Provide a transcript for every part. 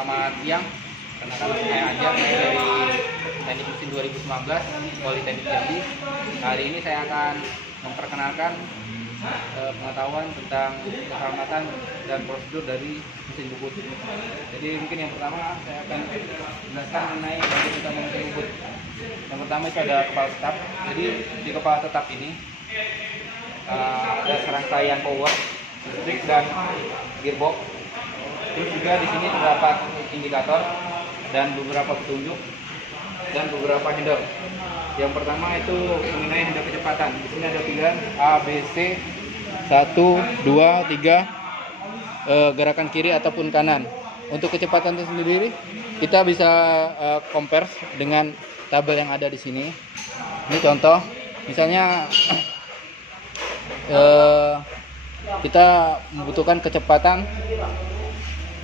Selamat siang. Kenalkan saya Anjar, saya dari Teknik Mesin 2019 Politeknik Jambi. Hari ini saya akan memperkenalkan pengetahuan tentang keselamatan dan prosedur dari mesin bubut. Jadi mungkin yang pertama saya akan jelaskan mengenai bagaimana kita memesan bubut. Yang pertama itu ada kepala tetap. Jadi di kepala tetap ini ada serangkaian power, listrik dan gearbox. Terus juga di sini terdapat indikator dan beberapa petunjuk dan beberapa handle. Yang pertama itu mengenai handle kecepatan. Di sini ada pilihan A, B, C, 1, 2, 3, gerakan kiri ataupun kanan. Untuk kecepatan itu sendiri kita bisa compare dengan tabel yang ada di sini. Ini contoh, misalnya kita membutuhkan kecepatan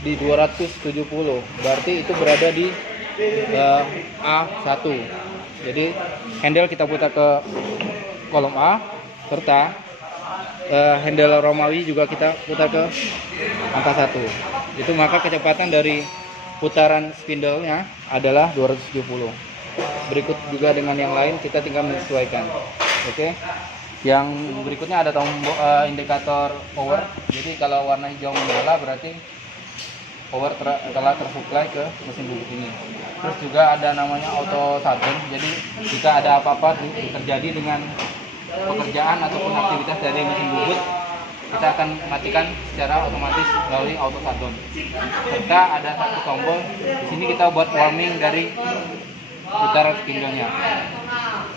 di 270, berarti itu berada di A1. Jadi handle kita putar ke kolom A, serta handle Romawi juga kita putar ke angka 1. Itu maka kecepatan dari putaran spindle-nya adalah 270. Berikut juga dengan yang lain kita tinggal menyesuaikan. Oke. Yang berikutnya ada tombol indikator power. Jadi kalau warna hijau menyala berarti power telah tersuplai ke mesin bubut ini. Terus juga ada namanya auto shutdown. Jadi jika ada apa-apa terjadi dengan pekerjaan ataupun aktivitas dari mesin bubut, kita akan matikan secara otomatis melalui auto shutdown. Serta ada satu tombol di sini kita buat warming dari putaran spindle-nya.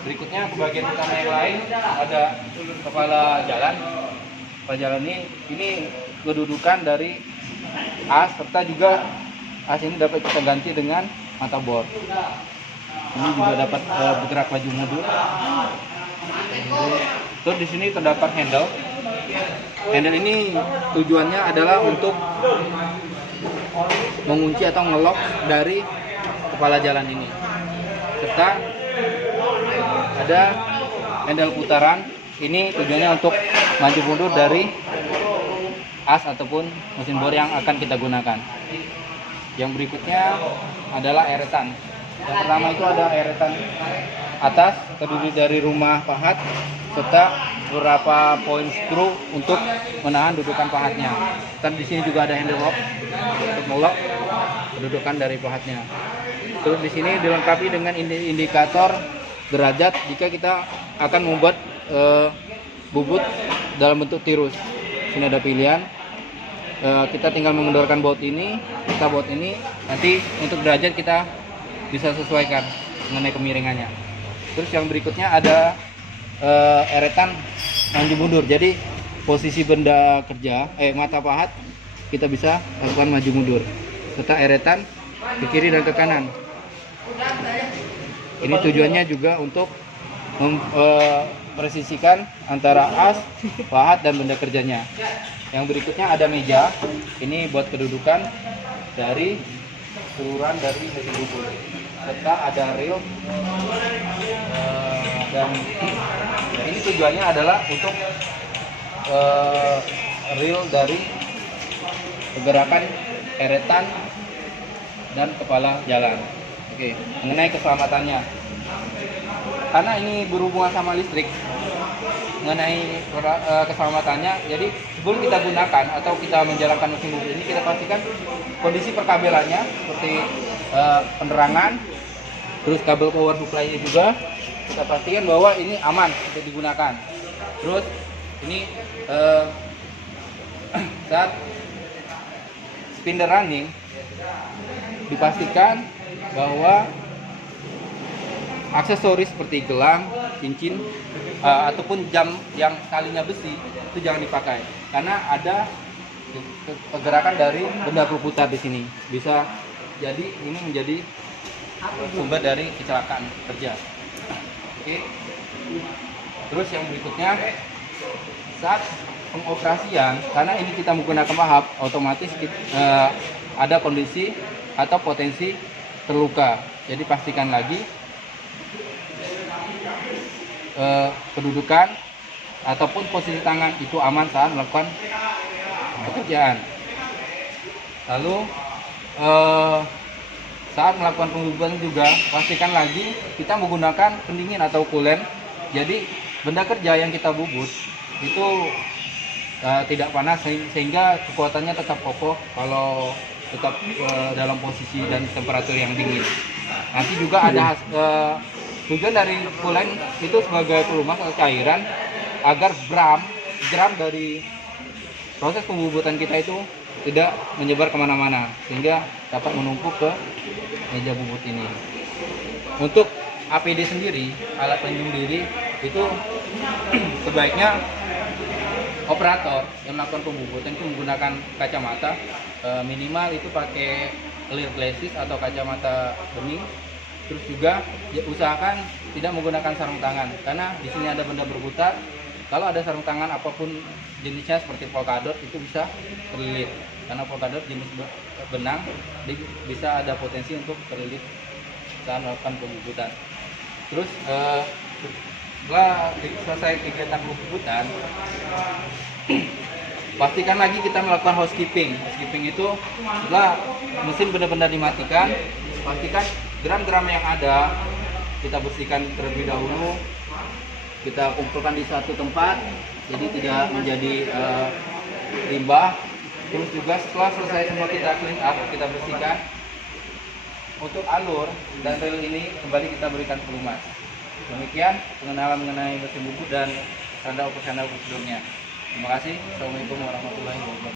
Berikutnya ke bagian utama yang lain ada kepala jalan. Kepala jalan ini kedudukan dari as, serta juga as ini dapat kita ganti dengan mata bor. Ini juga dapat bergerak maju mundur. Terus di sini terdapat handle. Handle ini tujuannya adalah untuk mengunci atau ngelok dari kepala jalan ini. Serta ada handle putaran. Ini tujuannya untuk maju mundur dari as ataupun mesin bor yang akan kita gunakan. Yang berikutnya adalah eretan. Yang pertama itu ada eretan atas, terdiri dari rumah pahat serta beberapa poin skru untuk menahan dudukan pahatnya. Dan di sini juga ada handle lock untuk melok kedudukan dari pahatnya. Terus di sini dilengkapi dengan indikator derajat jika kita akan membuat bubut dalam bentuk tirus. Sini ada pilihan. Kita tinggal mengendorkan baut ini, nanti untuk derajat kita bisa sesuaikan mengenai kemiringannya. Terus yang berikutnya ada eretan maju mundur. Jadi posisi benda kerja, mata pahat kita bisa lakukan maju mundur, serta eretan ke kiri dan ke kanan. Ini tujuannya juga untuk mempresisikan antara as, pahat dan benda kerjanya. Yang berikutnya ada meja. Ini buat kedudukan dari seluruhan dari mesin bubut. Serta ada reel dan ini tujuannya adalah untuk reel dari pergerakan eretan dan kepala jalan. Oke, mengenai keselamatannya, karena ini berhubungan sama listrik, mengenai keselamatannya, jadi sebelum kita gunakan atau kita menjalankan mesin bubut ini, kita pastikan kondisi perkabelannya seperti penerangan, terus kabel power supply-nya juga kita pastikan bahwa ini aman untuk digunakan. Terus ini saat spindle running dipastikan bahwa aksesoris seperti gelang, cincin, ataupun jam yang talinya besi itu jangan dipakai, karena ada pergerakan dari benda berputar di sini. Bisa jadi ini menjadi sumber dari kecelakaan kerja. Oke. Terus yang berikutnya, saat pengoperasian, karena ini kita menggunakan pahap, otomatis ada kondisi atau potensi terluka. Jadi pastikan lagi kedudukan ataupun posisi tangan itu aman saat melakukan pekerjaan. Lalu eh, saat melakukan pembubutan juga pastikan lagi kita menggunakan pendingin atau coolant. Jadi benda kerja yang kita bubut itu tidak panas sehingga kekuatannya tetap kokoh kalau tetap dalam posisi dan temperatur yang dingin. Nanti juga ada tujuan dari coolant itu sebagai pelumas atau cairan agar gram dari proses pembubutan kita itu tidak menyebar kemana-mana sehingga dapat menumpuk ke meja bubut ini. Untuk APD sendiri, alat pelindung diri, itu sebaiknya operator yang melakukan pembubutan itu menggunakan kacamata, minimal itu pakai clear glasses atau kacamata bening. Terus juga ya, usahakan tidak menggunakan sarung tangan karena di sini ada benda berputar. Kalau ada sarung tangan apapun jenisnya seperti polkadot itu bisa terlilit karena polkadot jenis benang bisa ada potensi untuk terlilit saat melakukan pembubutan. Terus setelah selesai kegiatan pembubutan, pastikan lagi kita melakukan housekeeping. Housekeeping itu setelah mesin benar-benar dimatikan, pastikan gram-gram yang ada kita bersihkan terlebih dahulu, kita kumpulkan di satu tempat jadi tidak menjadi limbah. Terus juga setelah selesai semua kita clean up, kita bersihkan, untuk alur dan rel ini kembali kita berikan pelumas. Demikian pengenalan mengenai mesin bubut dan standar operasional prosedurnya. Terima kasih. Assalamualaikum warahmatullahi wabarakatuh.